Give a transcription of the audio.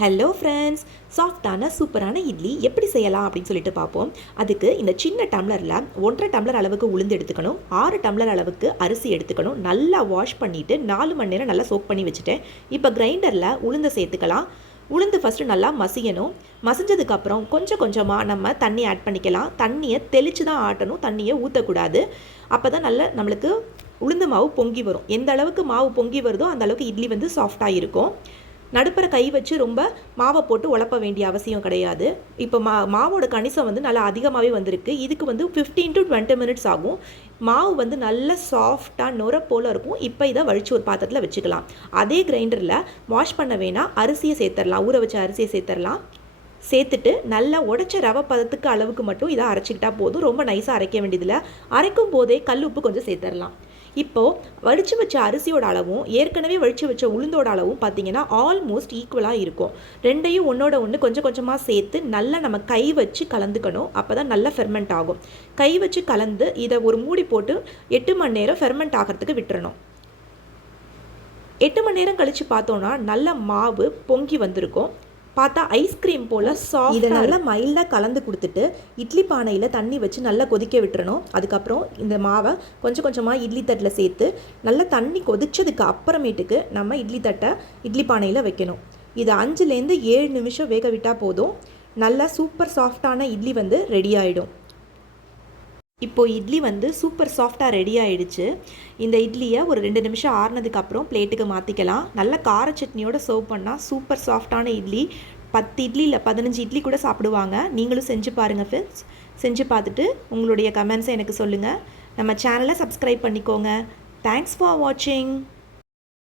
Hello friends, சாஃப்டான சூப்பரான இட்லி எப்படி செய்யலாம் அப்படின்னு சொல்லிட்டு பார்ப்போம். அதுக்கு இந்த சின்ன டம்ளரில் 1.5 டம்ளர் அளவுக்கு உளுந்து எடுத்துக்கணும், 6 டம்ளர் அளவுக்கு அரிசி எடுத்துக்கணும். நல்லா வாஷ் பண்ணிவிட்டு 4 மணி நேரம் நல்லா சோக் பண்ணி வச்சுட்டேன். இப்போ கிரைண்டரில் உளுந்தை சேர்த்துக்கலாம். உளுந்து ஃபஸ்ட்டு நல்லா மசியணும். மசிஞ்சதுக்கப்புறம் கொஞ்சம் கொஞ்சமாக நம்ம தண்ணி ஆட் பண்ணிக்கலாம். தண்ணியை தெளித்து தான் ஆட்டணும், தண்ணியை ஊற்றக்கூடாது. அப்போ தான் நல்ல நம்மளுக்கு உளுந்து மாவு பொங்கி வரும். எந்த அளவுக்கு மாவு பொங்கி வருதோ அந்த அளவுக்கு இட்லி வந்து சாஃப்டாக இருக்கும். நடுப்புற கை வச்சு ரொம்ப மாவை போட்டு உழப்ப வேண்டிய அவசியம் கிடையாது. இப்போ மாவோட கணிசம் வந்து நல்லா அதிகமாகவே வந்திருக்கு. இதுக்கு வந்து 15 to 20 மினிட்ஸ் ஆகும். மாவு வந்து நல்ல சாஃப்டாக நுர போல் இருக்கும். இப்போ இதை வழித்து ஒரு பாத்திரத்தில் வச்சுக்கலாம். அதே கிரைண்டரில் வாஷ் பண்ண வேணால் அரிசியை சேர்த்துடலாம், ஊற வச்ச அரிசியை சேர்த்துடலாம். சேர்த்துட்டு நல்லா உடச்ச ரவை பதத்துக்கு அளவுக்கு மட்டும் இதை அரைச்சிக்கிட்டா போதும். ரொம்ப நைஸாக அரைக்க வேண்டியதில்லை. அரைக்கும் போதே கல் உப்பு கொஞ்சம் சேர்த்துடலாம். இப்போது வடித்து வச்ச அரிசியோட அளவும் ஏற்கனவே வடித்து வச்ச உளுந்தோட அளவும் பார்த்திங்கன்னா ஆல்மோஸ்ட் ஈக்குவலாக இருக்கும். ரெண்டையும் ஒன்றோட ஒன்று கொஞ்சம் கொஞ்சமாக சேர்த்து நல்லா நம்ம கை வச்சு கலந்துக்கணும். அப்போ தான் நல்லா ஃபெர்மெண்ட் ஆகும். கை வச்சு கலந்து இதை ஒரு மூடி போட்டு 8 மணி நேரம் ஃபெர்மெண்ட் ஆகிறதுக்கு விட்டுறணும். 8 மணி நேரம் கழித்து பார்த்தோன்னா நல்ல மாவு பொங்கி வந்திருக்கும். பார்த்தா ஐஸ்கிரீம் போல் சாஃப்ட். இதை நல்லா மைல்டாக கலந்து கொடுத்துட்டு இட்லி பானையில் தண்ணி வச்சு நல்லா கொதிக்க விட்டுறணும். அதுக்கப்புறம் இந்த மாவை கொஞ்சம் கொஞ்சமாக இட்லி தட்டில் சேர்த்து நல்லா தண்ணி கொதிச்சதுக்கு அப்புறமேட்டுக்கு நம்ம இட்லி தட்டை இட்லி பானையில் வைக்கணும். இதை 5லேருந்து 7 நிமிஷம் வேக விட்டால் போதும். நல்லா சூப்பர் சாஃப்டான இட்லி வந்து ரெடி ஆகிடும். இப்போது இட்லி வந்து சூப்பர் சாஃப்டாக ரெடி ஆகிடுச்சு. இந்த இட்லியை ஒரு 2 நிமிஷம் ஆறுனதுக்கப்புறம் பிளேட்டுக்கு மாற்றிக்கலாம். நல்ல கார சட்னியோடு சர்வ் பண்ணால் சூப்பர் சாஃப்டான இட்லி. 10 இட்லி இல்லை 15 இட்லி கூட சாப்பிடுவாங்க. நீங்களும் செஞ்சு பாருங்கள் ஃப்ரெண்ட்ஸ். செஞ்சு பார்த்துட்டு உங்களுடைய கமெண்ட்ஸை எனக்கு சொல்லுங்கள். நம்ம சேனலை சப்ஸ்கிரைப் பண்ணிக்கோங்க. தேங்க்ஸ் ஃபார் வாட்சிங்.